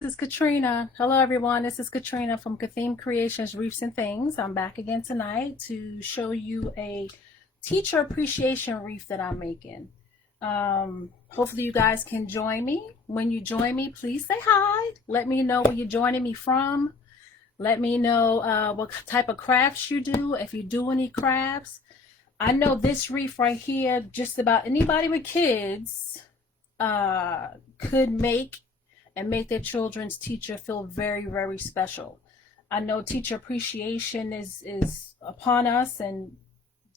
This is Katrina. Hello, everyone. This is Katrina from Kathim Creations, Wreaths and Things. I'm back again tonight to show you a teacher appreciation wreath that I'm making. Hopefully, you guys can join me. When you join me, please say hi. Let me know where you're joining me from. Let me know what type of crafts you do, if you do any crafts. I know this wreath right here, just about anybody with kids could make and make their children's teacher feel very, very special. I know teacher appreciation is upon us, and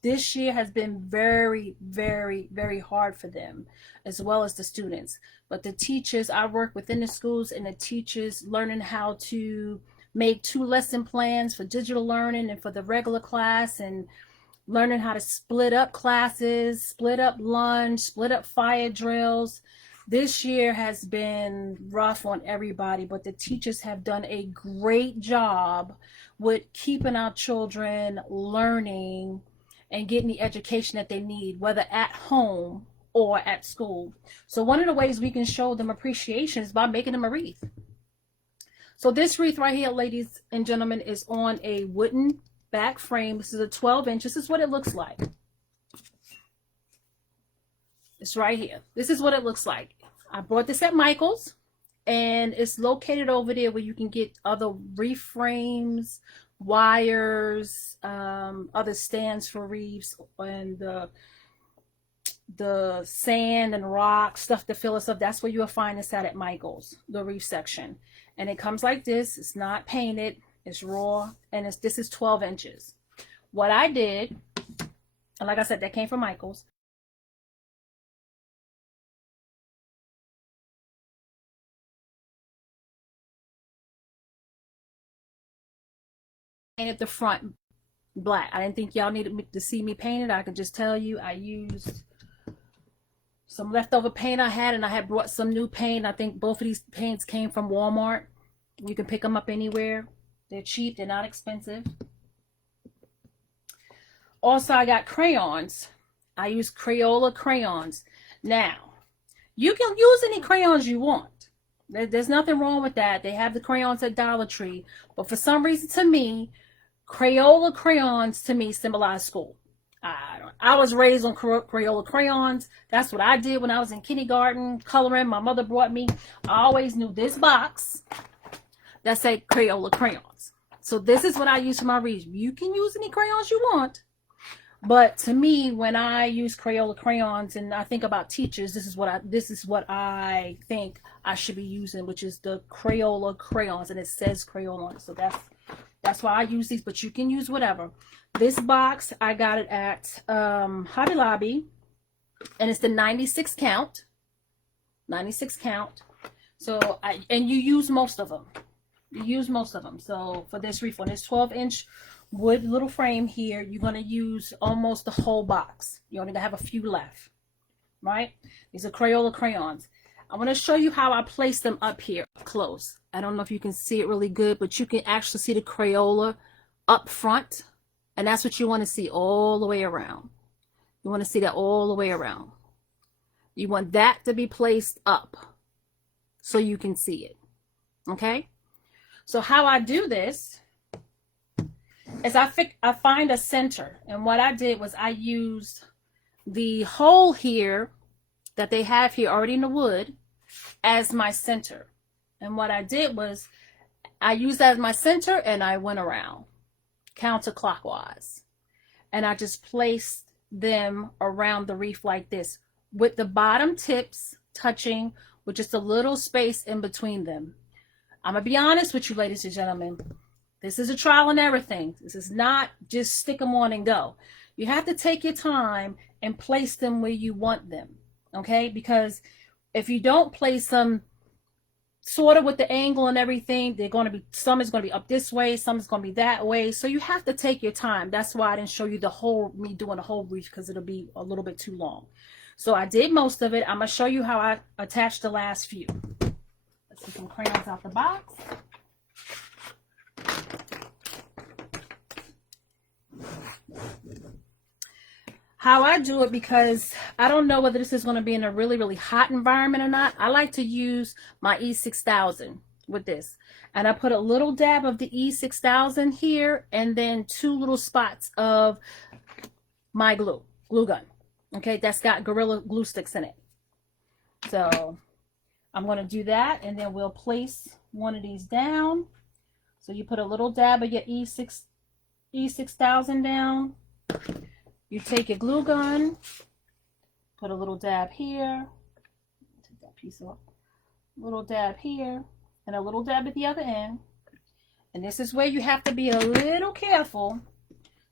this year has been very, very, very hard for them, as well as the students. But the teachers, I work within the schools, and the teachers learning how to make 2 lesson plans for digital learning and for the regular class, and learning how to split up classes, split up lunch, split up fire drills. This year has been rough on everybody, but the teachers have done a great job with keeping our children learning and getting the education that they need, whether at home or at school. So one of the ways we can show them appreciation is by making them a wreath. So this wreath right here, ladies and gentlemen, is on a wooden back frame. This is a 12-inch. This is what it looks like. It's right here. This is what it looks like. I bought this at Michael's, and it's located over there where you can get other wreath frames, wires, other stands for wreaths, and the sand and rock stuff to fill us up. That's where you'll find this at Michael's, the wreath section. And it comes like this. It's not painted. It's raw, and this is 12 inches. What I did, and like I said, that came from Michael's. Painted the front black. I didn't think y'all needed to see me paint it. I could just tell you I used some leftover paint I had, and I had brought some new paint. I think both of these paints came from Walmart. You can pick them up anywhere. They're cheap. They're not expensive. Also, I got crayons. I use Crayola crayons. Now, you can use any crayons you want. There's nothing wrong with that. They have the crayons at Dollar Tree. But for some reason, to me, Crayola crayons to me symbolize school. I was raised on Crayola crayons. That's what I did when I was in kindergarten, coloring. My mother brought me. I always knew this box that said Crayola crayons. So this is what I use for my wreath. You can use any crayons you want. But to me, when I use Crayola crayons and I think about teachers, this is what I think I should be using, which is the Crayola crayons, and it says Crayola on it. So that's why I use these, but you can use whatever. This box, I got it at Hobby Lobby, and it's the 96 count. 96 count. So and you use most of them. You use most of them. So for this wreath, on this 12-inch wood little frame here, you're going to use almost the whole box. You're only going to have a few left, right? These are Crayola crayons. I want to show you how I place them up here close. I don't know if you can see it really good, but you can actually see the Crayola up front, and that's what you want to see all the way around. You want to see that all the way around. You want that to be placed up so you can see it, okay? So how I do this is I find a center, and what I did was I used the hole here that they have here already in the wood as my center. And what I did was I used that as my center, and I went around counterclockwise, and I just placed them around the wreath like this, with the bottom tips touching, with just a little space in between them. I'm gonna be honest with you, ladies and gentlemen. This is a trial and error thing. This is not just stick them on and go. You have to take your time and place them where you want them, okay? Because if you don't place them sort of with the angle and everything, they're going to be, some is going to be up this way, some is going to be that way. So you have to take your time. That's why I didn't show you me doing the whole wreath, because it'll be a little bit too long. So I did most of it. I'm going to show you how I attached the last few. Let's get some crayons out the box. How I do it, because I don't know whether this is going to be in a really, really hot environment or not. I like to use my E6000, with this. And I put a little dab of the E6000 here, and then 2 little spots of my glue gun. Okay, that's got Gorilla Glue sticks in it. So I'm going to do that, and then we'll place one of these down. So you put a little dab of your E6000 down. You take your glue gun, put a little dab here. Take that piece off. A little dab here, and a little dab at the other end. And this is where you have to be a little careful.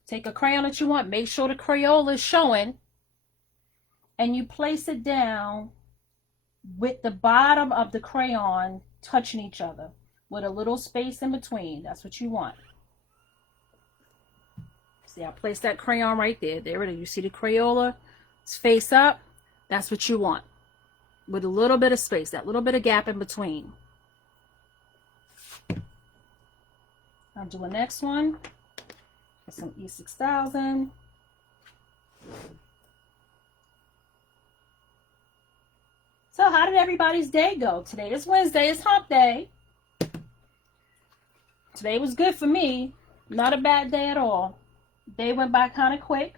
Take a crayon that you want. Make sure the Crayola is showing. And you place it down with the bottom of the crayon touching each other with a little space in between. That's what you want. See, I placed that crayon right there. There it is. You see the Crayola? It's face up. That's what you want. With a little bit of space, that little bit of gap in between. I'll do the next one. Get some E6000. So how did everybody's day go? Today is Wednesday. It's hump day. Today was good for me. Not a bad day at all. Day went by kind of quick.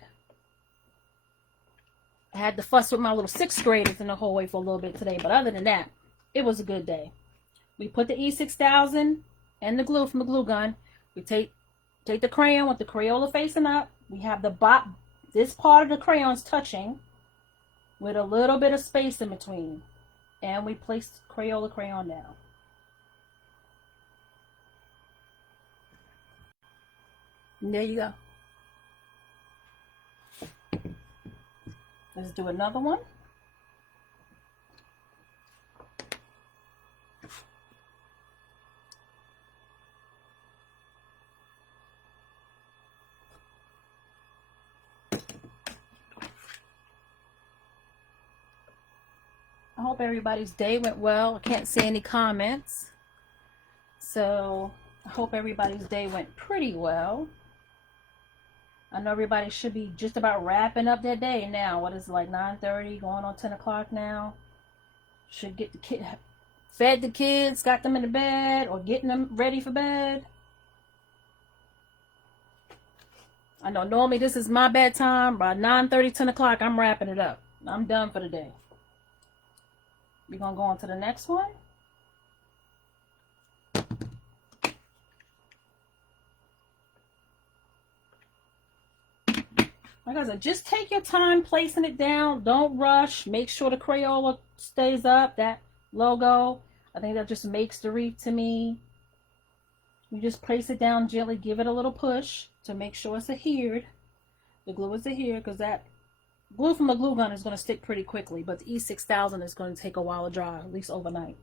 I had to fuss with my little 6th graders in the hallway for a little bit today. But other than that, it was a good day. We put the E6000 and the glue from the glue gun. We take the crayon with the Crayola facing up. We have this part of the crayons touching with a little bit of space in between. And we place Crayola crayon down. And there you go. Let's do another one. I hope everybody's day went well. I can't see any comments. So I hope everybody's day went pretty well. I know everybody should be just about wrapping up their day now. What is it, like 9:30, going on 10 o'clock now? Should get fed the kids, got them in the bed, or getting them ready for bed. I know normally this is my bedtime. By 9:30, 10 o'clock, I'm wrapping it up. I'm done for the day. We're going to go on to the next one. Like I said, just take your time placing it down. Don't rush. Make sure the Crayola stays up. That logo, I think that just makes the wreath to me. You just place it down gently. Give it a little push to make sure it's adhered. The glue is adhered because that glue from the glue gun is going to stick pretty quickly. But the E6000 is going to take a while to dry, at least overnight.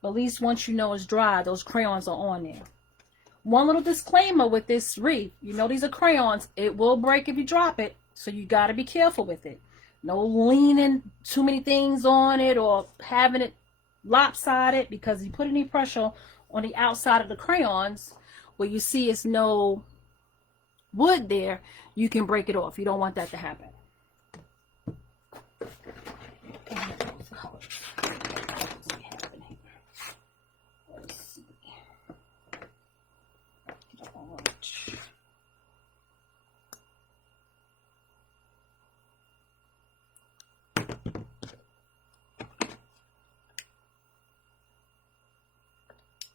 But at least once you know it's dry, those crayons are on there. One little disclaimer with this wreath, you know these are crayons. It will break if you drop it, so you got to be careful with it. No leaning too many things on it or having it lopsided, because if you put any pressure on the outside of the crayons where you see it's no wood there, you can break it off. You don't want that to happen.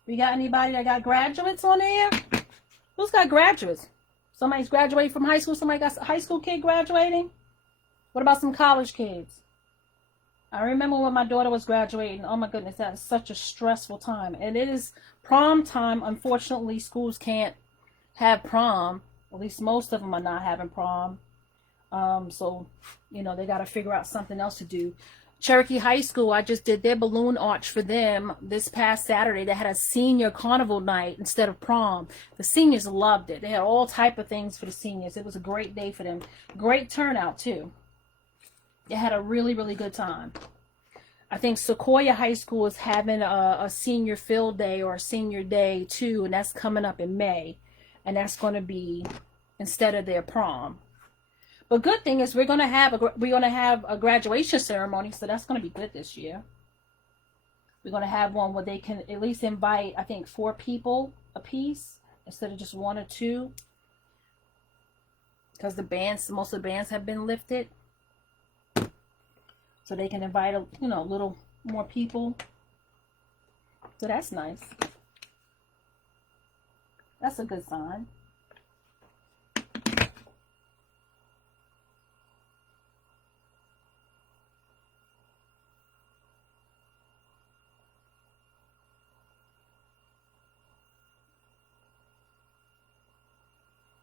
We got anybody that got graduates on there? Who's got graduates? Somebody's graduating from high school. Somebody got a high school kid graduating. What about some college kids? I remember when my daughter was graduating. Oh my goodness, that is such a stressful time. And it is prom time. Unfortunately, schools can't have prom. At least most of them are not having prom. So, you know, they got to figure out something else to do. Cherokee High School, I just did their balloon arch for them this past Saturday. They had a senior carnival night instead of prom. The seniors loved it. They had all type of things for the seniors. It was a great day for them. Great turnout, too. They had a really, really good time. I think Sequoia High School is having a senior field day or a senior day, too, and that's coming up in May. And that's going to be instead of their prom. But good thing is we're gonna have a graduation ceremony, so that's gonna be good this year. We're going to have one where they can at least invite, I think, 4 people a piece instead of just 1 or 2. Because the bands, most of the bands have been lifted. So they can invite, a little more people. So that's nice. That's a good sign.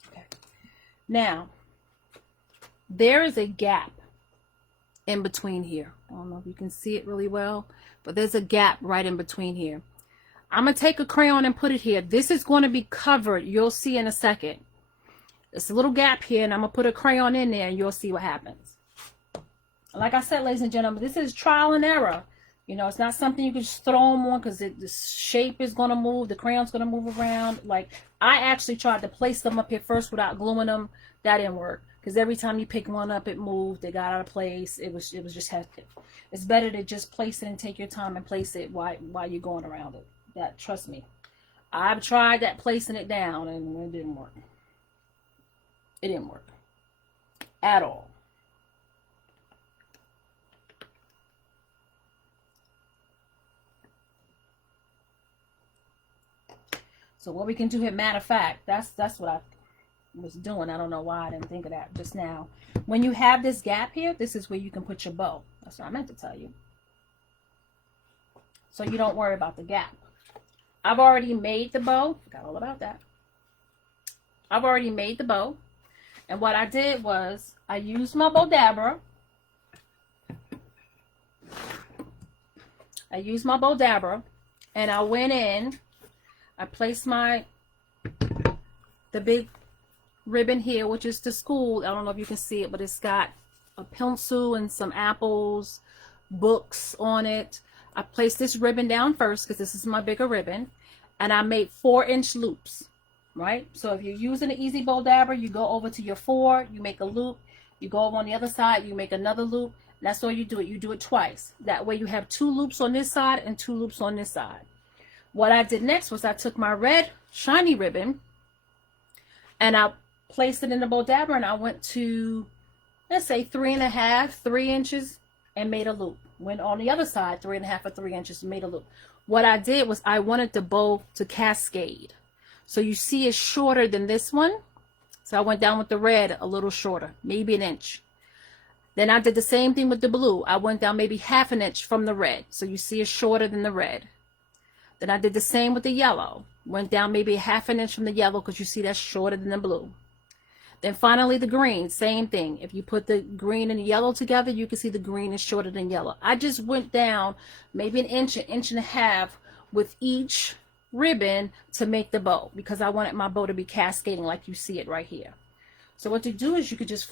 Okay. Now, there is a gap in between here. I don't know if you can see it really well, but there's a gap right in between here. I'm going to take a crayon and put it here. This is going to be covered. You'll see in a second. There's a little gap here, and I'm going to put a crayon in there, and you'll see what happens. Like I said, ladies and gentlemen, this is trial and error. It's not something you can just throw them on because the shape is going to move. The crayon's going to move around. Like, I actually tried to place them up here first without gluing them. That didn't work. Because every time you pick one up, it moved. It got out of place. It was just hectic. It's better to just place it and take your time and place it while you're going around it. Trust me. I've tried that placing it down and it didn't work. It didn't work. At all. So what we can do here, matter of fact, that's what I was doing. I don't know why I didn't think of that just now. When you have this gap here, this is where you can put your bow. That's what I meant to tell you. So you don't worry about the gap. I've already made the bow. Forgot all about that. I've already made the bow. And what I did was I used my bow dabber. And I went in. I placed the big ribbon here, which is to school. I don't know if you can see it, but it's got a pencil and some apples, books on it. I placed this ribbon down first because this is my bigger ribbon, and I made 4-inch loops, right? So if you're using an easy bow dabber, you go over to your 4, you make a loop, you go over on the other side, you make another loop. And that's all you do it. You do it twice. That way you have 2 loops on this side and 2 loops on this side. What I did next was I took my red shiny ribbon and I placed it in the bow dabber, and I went to, let's say 3 inches and made a loop. Went on the other side 3.5 or 3 inches and made a loop. What I did was I wanted the bow to cascade. So you see it's shorter than this one. So I went down with the red a little shorter, maybe 1 inch. Then I did the same thing with the blue. I went down maybe 1/2 inch from the red. So you see it's shorter than the red. Then I did the same with the yellow. Went down maybe 1/2 inch from the yellow because you see that's shorter than the blue. Then finally the green, same thing. If you put the green and the yellow together, you can see the green is shorter than yellow. I just went down maybe 1 inch, 1.5 inches with each ribbon to make the bow because I wanted my bow to be cascading like you see it right here. So what to do is you could just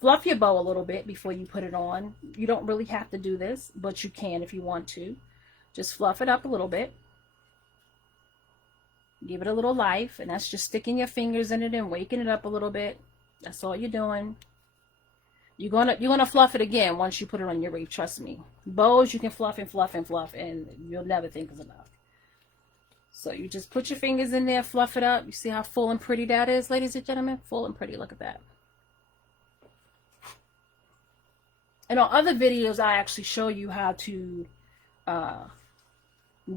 fluff your bow a little bit before you put it on. You don't really have to do this, but you can if you want to. Just fluff it up a little bit. Give it a little life, and that's just sticking your fingers in it and waking it up a little bit. That's all you're doing. You're gonna fluff it again once you put it on your wreath. Trust me. Bows you can fluff and fluff and fluff, and you'll never think it's enough. So you just put your fingers in there, fluff it up. You see how full and pretty that is, ladies and gentlemen? Full and pretty. Look at that. And on other videos, I actually show you how to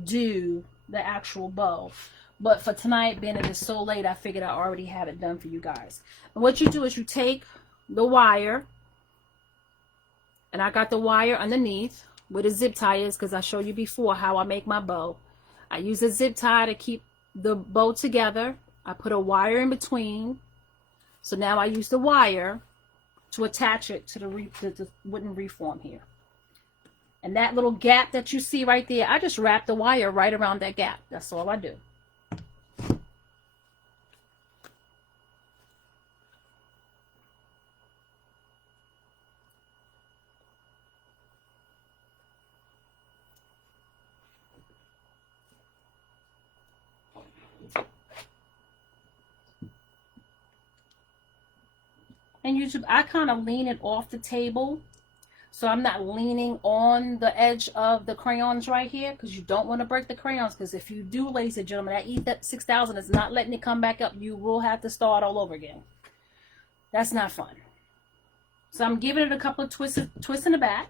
do the actual bow. But for tonight, being it is so late, I figured I already have it done for you guys. And what you do is you take the wire, and I got the wire underneath where the zip tie is because I showed you before how I make my bow. I use a zip tie to keep the bow together. I put a wire in between. So now I use the wire to attach it to the wooden reform here. And that little gap that you see right there, I just wrap the wire right around that gap. That's all I do. And I kind of lean it off the table So I'm not leaning on the edge of the crayons right here, because you don't want to break the crayons. Because if you do, ladies and gentlemen, that E6000 is not letting it come back up. You will have to start all over again. That's not fun. So I'm giving it a couple of twists in the back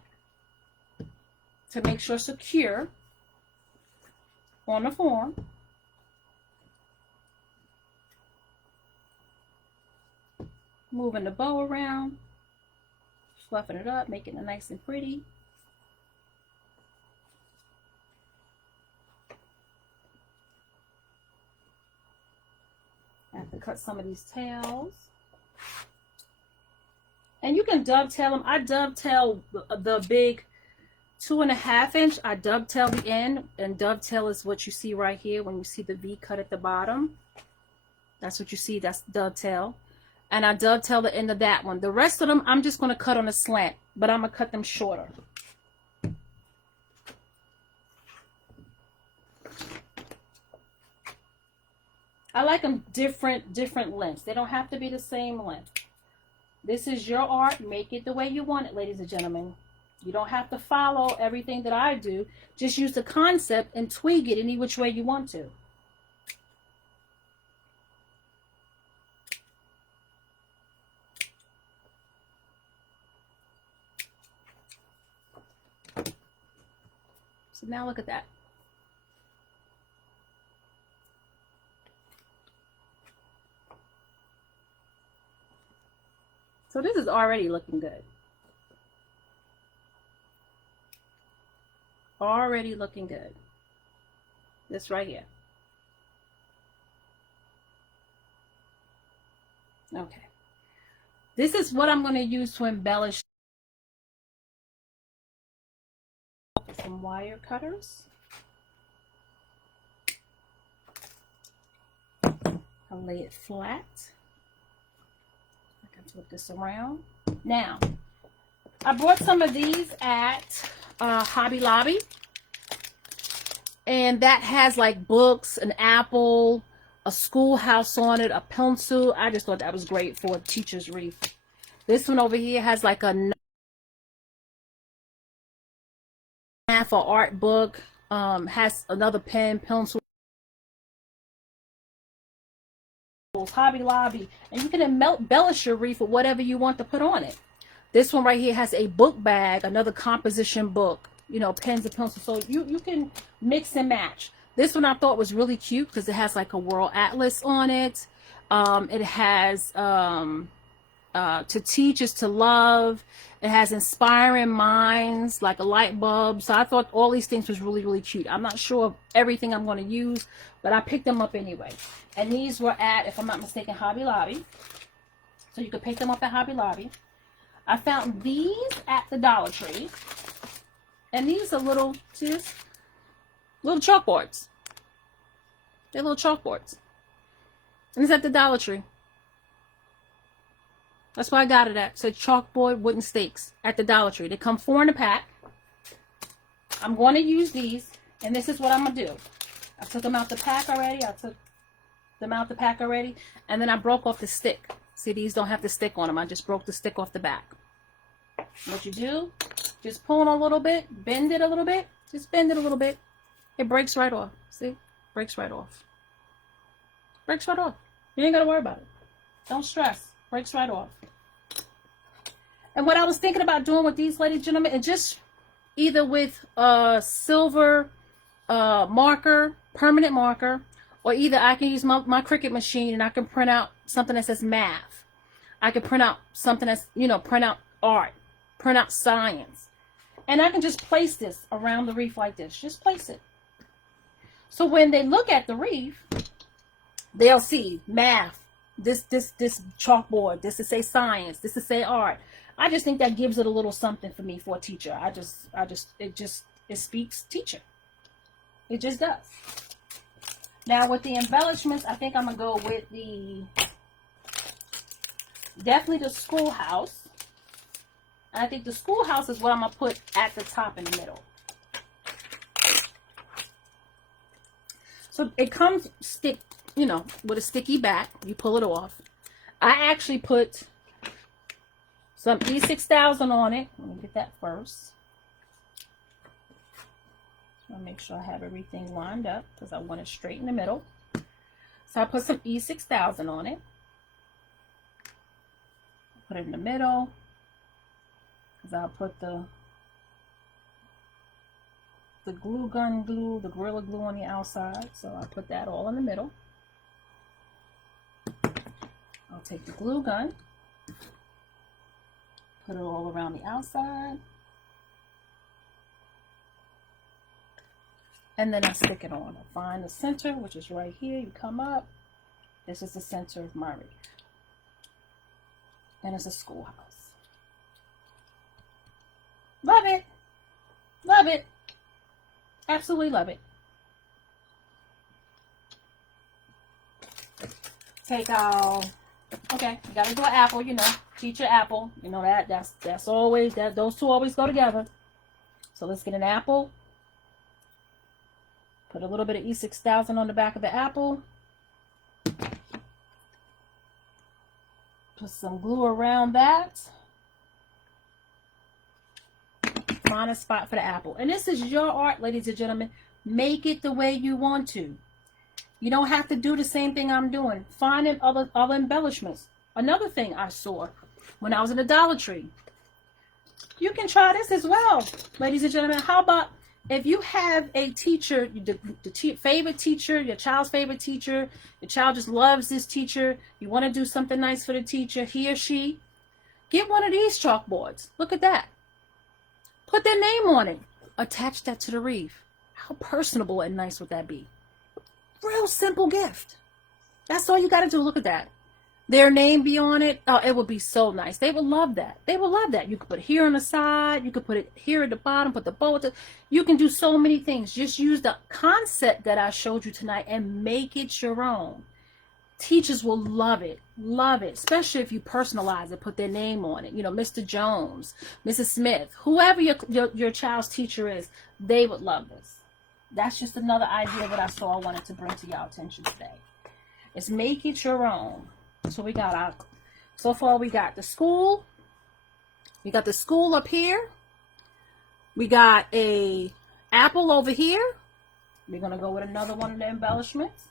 to make sure it's secure on the form. Moving the bow around, fluffing it up, making it nice and pretty. I have to cut some of these tails. And you can dovetail them. I dovetail the big 2.5 inch. I dovetail the end, and dovetail is what you see right here when you see the V cut at the bottom. That's what you see. That's dovetail. And I dovetail the end of that one. The rest of them, I'm just going to cut on a slant, but I'm going to cut them shorter. I like them different lengths. They don't have to be the same length. This is your art. Make it the way you want it, ladies and gentlemen. You don't have to follow everything that I do. Just use the concept and tweak it any which way you want to. So now look at that. So this is already looking good. Already looking good. This right here. Okay. This is what I'm going to use to embellish. Some wire cutters. I'll lay it flat. I can flip this around. Now, I bought some of these at Hobby Lobby, and that has like books, an apple, a schoolhouse on it, a pencil. I just thought that was great for a teacher's wreath. This one over here has like a math or art book, has another pen, pencil. Hobby Lobby, and you can embellish your wreath with whatever you want to put on it. This one right here has a book bag, another composition book, you know, pens and pencils, so you can mix and match. This one I thought was really cute because it has like a world atlas on it. It has to teach is to love. It has inspiring minds, like a light bulb. So I thought all these things was really cute. I'm not sure of everything I'm going to use, but I picked them up anyway. And these were at, if I'm not mistaken, Hobby Lobby. So you could pick them up at Hobby Lobby. I found these at the Dollar Tree. And these are little, see this? Little chalkboards. They're little chalkboards. And it's at the Dollar Tree. That's why I got it at. It said chalkboard wooden stakes at the Dollar Tree. They come 4 in a pack. I'm going to use these, and this is what I'm going to do. I took them out the pack already. And then I broke off the stick. See, these don't have the stick on them. I just broke the stick off the back. What you do, just pull it a little bit, bend it a little bit. Just bend it a little bit. It breaks right off. See? Breaks right off. Breaks right off. You ain't got to worry about it. Don't stress. Breaks right off. And what I was thinking about doing with these, ladies and gentlemen, and just either with a silver marker, permanent marker, or either I can use my Cricut machine and I can print out something that says math. I can print out something that's, you know, print out art, print out science. And I can just place this around the wreath like this. Just place it. So when they look at the wreath, they'll see math, this chalkboard, this to say science, this to say art. I just think that gives it a little something for me for a teacher. It speaks teacher. It just does. Now with the embellishments, I think I'm gonna go with definitely the schoolhouse. And I think the schoolhouse is what I'm gonna put at the top in the middle. So it comes you know, with a sticky back. You pull it off. I actually put some E6000 on it. Let me get that first. I'll make sure I have everything lined up because I want it straight in the middle. So I put some E6000 on it. Put it in the middle because I'll put the glue gun glue, the Gorilla Glue on the outside. So I'll put that all in the middle. I'll take the glue gun, put it all around the outside. And then I stick it on. I find the center, which is right here. You come up. This is the center of my wreath. And it's a schoolhouse. Love it. Love it. Absolutely love it. Take out, okay, you gotta do an apple, you know, teacher apple. You know that's always, those two always go together. So let's get an apple. Put a little bit of E6000 on the back of the apple. Put some glue around that. Find a spot for the apple. And this is your art, ladies and gentlemen. Make it the way you want to. You don't have to do the same thing I'm doing. Find other embellishments. Another thing I saw when I was in the Dollar Tree. You can try this as well, ladies and gentlemen. How about if you have a teacher, the favorite teacher, your child's favorite teacher, your child just loves this teacher, you want to do something nice for the teacher, he or she, get one of these chalkboards. Look at that. Put their name on it. Attach that to the wreath. How personable and nice would that be? Real simple gift. That's all you got to do. Look at that. Their name be on it. Oh, it would be so nice. They would love that. They would love that. You could put it here on the side. You could put it here at the bottom. Put the bow at the... You can do so many things. Just use the concept that I showed you tonight and make it your own. Teachers will love it. Love it. Especially if you personalize it. Put their name on it. You know, Mr. Jones, Mrs. Smith, whoever your child's teacher is, they would love this. That's just another idea that I saw I wanted to bring to y'all attention today. It's make it your own. So we got so far we got the school. We got the school up here. We got a apple over here. We're going to go with another one of the embellishments.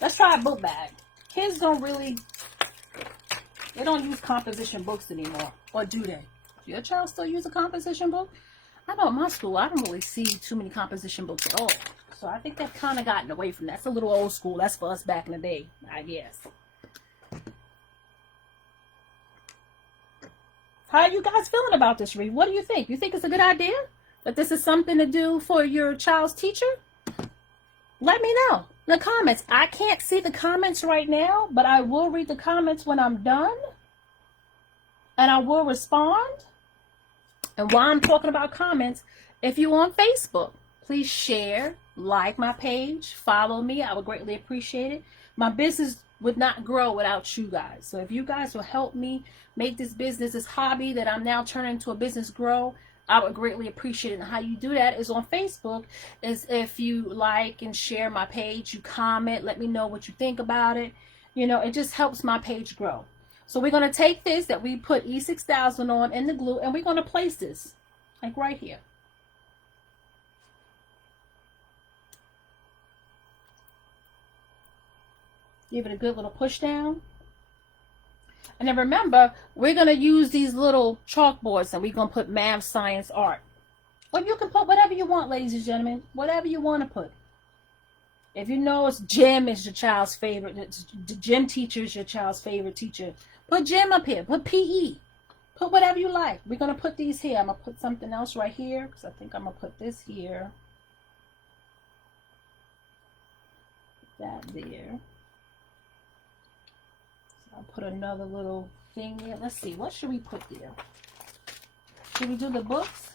Let's try a book bag. Kids don't really, they don't use composition books anymore. Or do they? Do your child still use a composition book? I know at my school, I don't really see too many composition books at all. So I think they've kind of gotten away from that. That's a little old school. That's for us back in the day, I guess. How are you guys feeling about this, Wreath? What do you think? You think it's a good idea? That this is something to do for your child's teacher? Let me know in the comments. I can't see the comments right now, but I will read the comments when I'm done. And I will respond. And while I'm talking about comments, if you're on Facebook, please share, like my page, follow me. I would greatly appreciate it. My business would not grow without you guys. So if you guys will help me make this business, this hobby that I'm now turning into a business grow, I would greatly appreciate it. And how you do that is on Facebook. Is if you like and share my page, you comment, let me know what you think about it. You know, it just helps my page grow. So we're going to take this that we put E6000 on in the glue, and we're going to place this like right here. Give it a good little push down. And then remember, we're going to use these little chalkboards, and we're going to put math, science, art. Or you can put whatever you want, ladies and gentlemen. Whatever you want to put. If you know it's gym is your child's favorite, the gym teacher is your child's favorite teacher, put gym up here. Put PE. Put whatever you like. We're going to put these here. I'm going to put something else right here because I think I'm going to put this here. Put that there. I'll put another little thing there. Let's see. What should we put there? Should we do the books?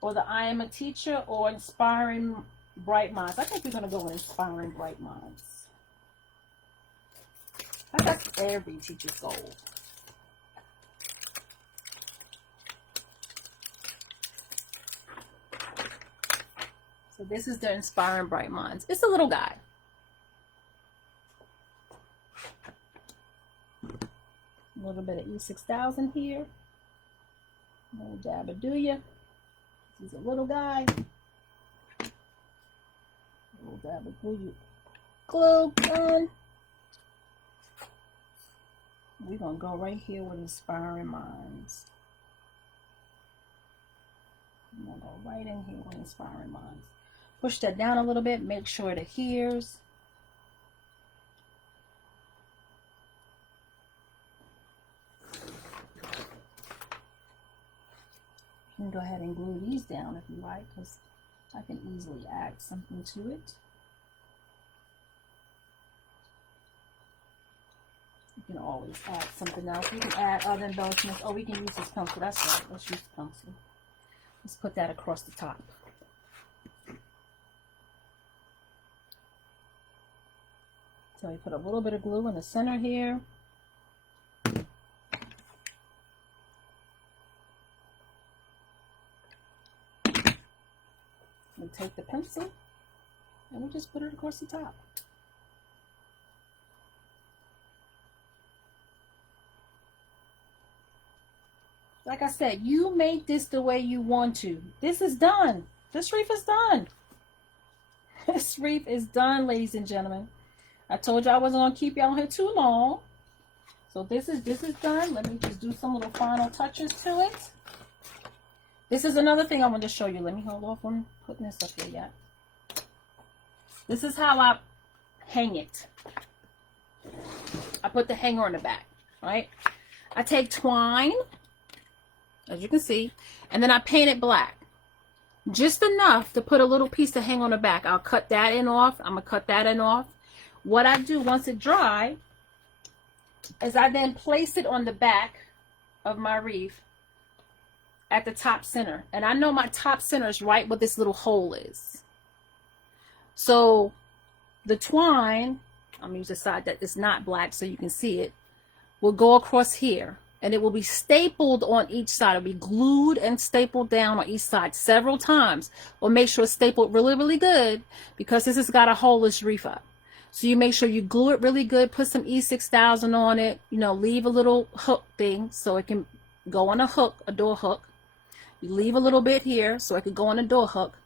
Or the I Am a Teacher? Or Inspiring Bright Minds? I think we're going to go with Inspiring Bright Minds. That's every teacher's goal. So this is the Inspiring Bright Minds. It's a little guy. A little bit of E6000 here. A little dab of do ya. This is a little guy. A little dab of glue gun. We're going to go right here with Inspiring Minds. I'm going to go right in here with Inspiring Minds. Push that down a little bit. Make sure it adheres. You can go ahead and glue these down if you like, because I can easily add something to it. You can always add something else. You can add other embellishments. Oh, we can use this pencil. That's right. Let's use the pencil. Let's put that across the top. So we put a little bit of glue in the center here. We take the pencil and we just put it across the top. Like I said, you make this the way you want to. This is done. This wreath is done. This wreath is done, ladies and gentlemen. I told you I wasn't going to keep y'all here too long. So this is done. Let me just do some little final touches to it. This is another thing I want to show you. Let me hold off on putting this up here yet. This is how I hang it. I put the hanger on the back, right? I take twine, as you can see, and then I paint it black. Just enough to put a little piece to hang on the back. I'll cut that end off. I'm going to cut that end off. What I do once it dry is I then place it on the back of my wreath at the top center. And I know my top center is right where this little hole is. So the twine, I'm going to use a side that is not black so you can see it, will go across here. And it will be stapled on each side. It'll be glued and stapled down on each side several times. We'll make sure it's stapled really, really good because this has got to hold this wreath up. So you make sure you glue it really good. Put some E6000 on it. You know, leave a little hook thing so it can go on a hook, a door hook. You leave a little bit here so it can go on a door hook.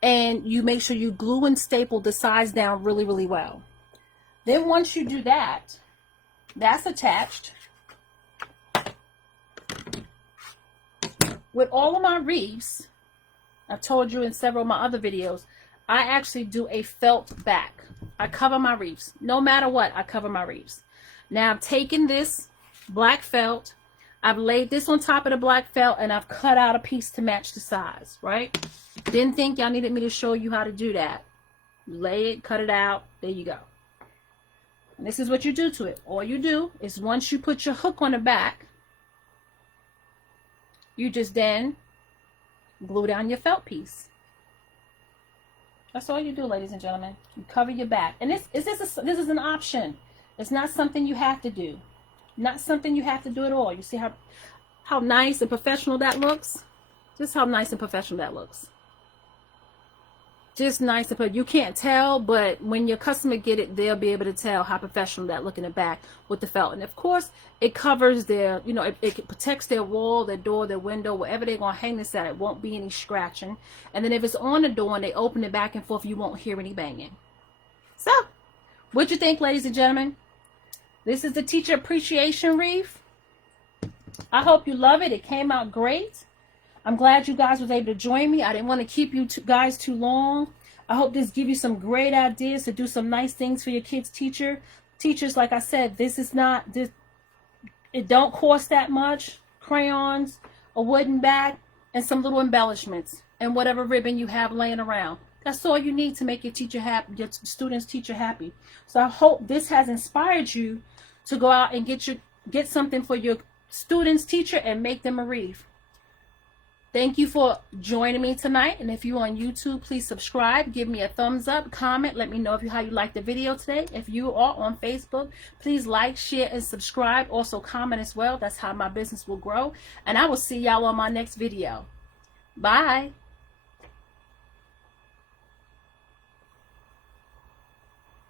And you make sure you glue and staple the sides down really, really well. Then once you do that, that's attached. With all of my wreaths, I've told you in several of my other videos, I actually do a felt back. I cover my wreaths. No matter what, I cover my wreaths. Now I've taken this black felt, I've laid this on top of the black felt, and I've cut out a piece to match the size, right? Didn't think y'all needed me to show you how to do that. Lay it, cut it out, there you go. And this is what you do to it. All you do is once you put your hook on the back, you just then glue down your felt piece. That's all you do, ladies and gentlemen. You cover your back. And this is an option. It's not something you have to do. Not something you have to do at all. You see how nice and professional that looks? Just how nice and professional that looks. Just nice. You can't tell, but when your customer get it, they'll be able to tell how professional that look in the back with the felt. And of course, it covers their, you know, it protects their wall, their door, their window, wherever they're going to hang this at. It won't be any scratching. And then if it's on the door and they open it back and forth, you won't hear any banging. So, what'd you think, ladies and gentlemen? This is the Teacher Appreciation Wreath. I hope you love it. It came out great. I'm glad you guys was able to join me. I didn't want to keep you guys too long. I hope this give you some great ideas to do some nice things for your kids' teachers. Like I said, this is not this. It don't cost that much. Crayons, a wooden back, and some little embellishments, and whatever ribbon you have laying around. That's all you need to make your teacher happy, your student's teacher happy. So I hope this has inspired you to go out and get something for your student's teacher and make them a wreath. Thank you for joining me tonight. And if you're on YouTube, please subscribe. Give me a thumbs up, comment. Let me know how you liked the video today. If you are on Facebook, please like, share, and subscribe. Also comment as well. That's how my business will grow. And I will see y'all on my next video. Bye.